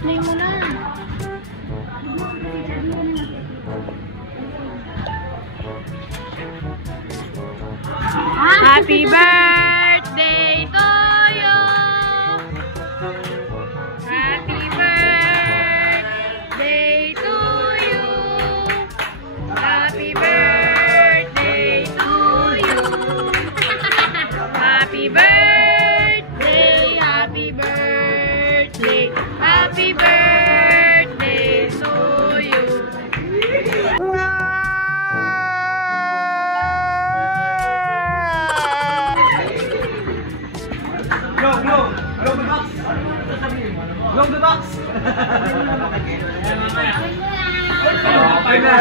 Play mo na. Happy birthday to you. Happy birthday to you. Happy birthday to you. Happy birthday, happy birthday. Happy birthday to you. Blow the box. Blow the box. Okay na.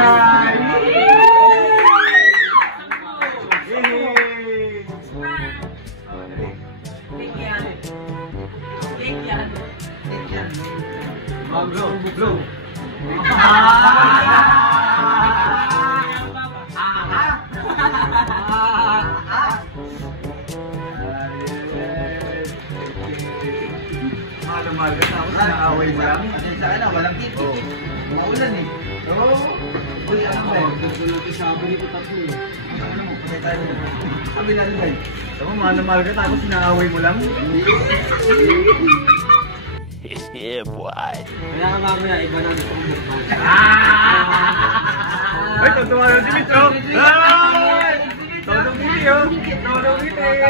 Blow. Mahal ka tapos naaway mo lang. Sa akin na, walang titi. Maulan eh. Oo. Uy, ano ba yun? Sabi nito tatlo eh. Ano mo? Kaya tayo mo. Kami lang ba yun? Sabi mo, mahal ka tapos naaway mo lang. Yeah, boy. Kaya ka mamaya, iba na ito. Ay, tutuwa na si Mitch, oh! Ay! Todong ngiti, oh! Todong ngiti! Todong ngiti!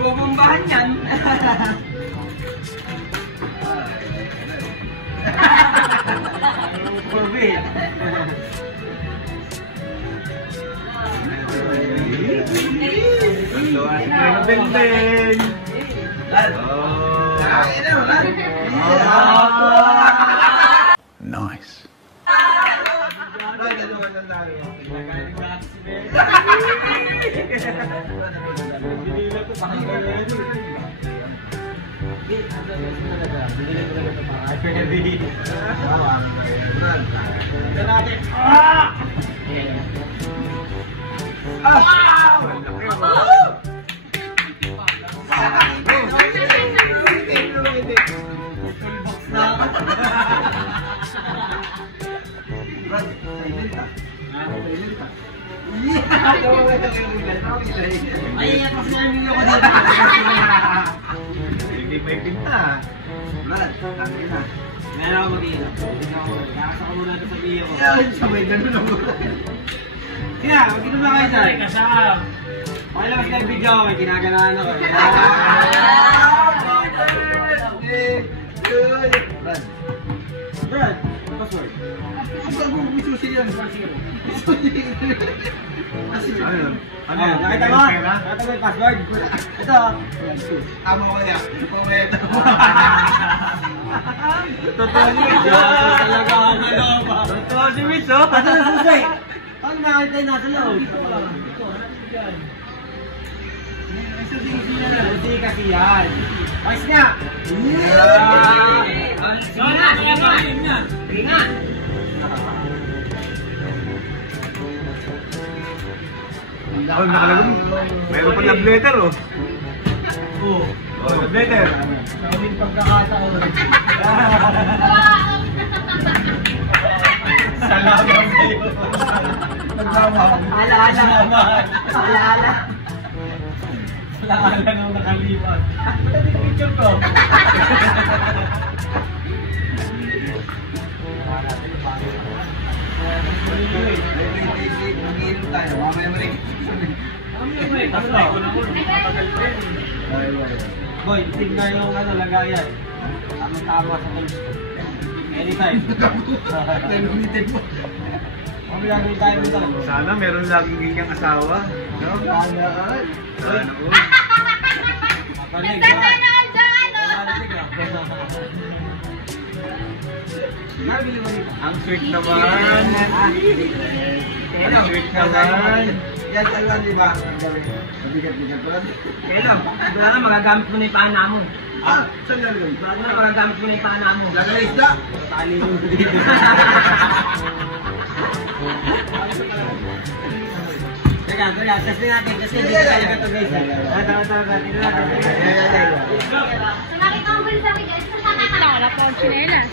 Bumumbahan yan! Forbid! Beng-beng! Nice. Ay, kasi namin ako dito. Hindi may pinta. Brad, tangin na. Meron ako mag-iinap. Nakasa ko muna ito sa biyo ko. Sabay ganun ako. Kaya, mag-inom na kayo sir. Okay lang mas nagbigyo ako. May ginaganahan ako. Brad, password. Ang bago mo susi yan. Ano yun? Nakita mo? Nakita mo yung password? Ito. Tama ko niya. Pumeta mo. Totoo si Mitch, oh! Talaga ako na loob. Totoo si Mitch, oh! Ito na susi. Pag nakita yung nasa loob. Susi kasi yan. Mas nga. Ringa. Oh, nakalagay. Mayroon pa love letter, oh. Oo. Oh, love letter. Sa aming pagkakataon. Salamat sa'yo. Alaala. Alaala nang nakalipas. Ito yung picture ko. Mag-iinom tayo. Mamaya mo rin. Boy, tignan yung lagayan. Tama-tama sa pulse. Anytime. Limited mo. Kami gagawin tayo nito. Sana meron laging ganyang asawa. No? Sana. Sana po. Sana all dyan, Ang sweet naman. Ang sweet naman. Yan talaga, di ba? Mabigat-bigat pa lang. Kailan? Wala na, magagamit mo na yung pana mo. Ah, saan lalagay? Wala na, magagamit mo na yung pana mo. Lagay isda. Tali mo dito. Teka, testing natin. Testing dito talaga ito, guys. Tara. So nakita mo rin sa akin guys, wala pa ang chinelas.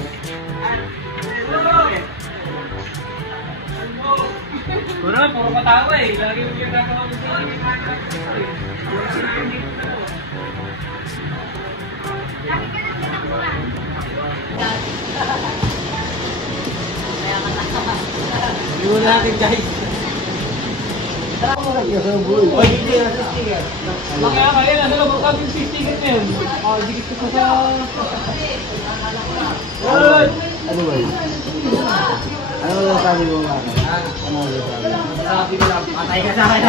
Puro patawa eh. Lagi mo yung gagawa mo sa Iwan natin guys. Oy, hindi na sa sticker. Kaya kaya na sa loob ng sticker na yun. Oh, dikit ko sa Ano ba yun? Ano lang sabi mo nga? Ano lang sabi mo? sabi ko lang, patay ka sa akin.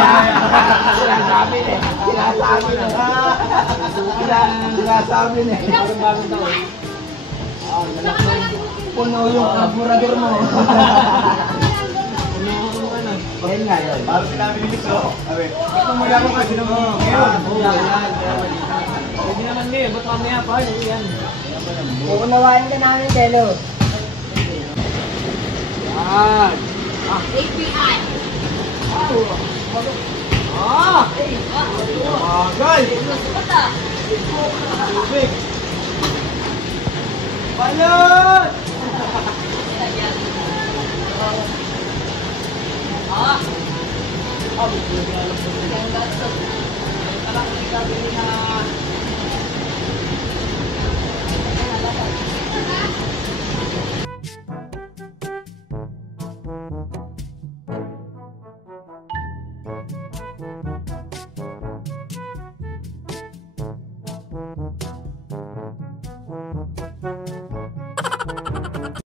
Sinasabi na. Sinasabi na. Bagong taon. Puno yung carburetor mo. Ayun nga yun. Parang sinabi ni Miss, oh. Sabi, gusto mo lang ako kasi naman. Hindi naman ngayon, ba't mamaya pa? Yan. Uunawain ka namin, Telo. Yan. API. Ah! Guys! Balot!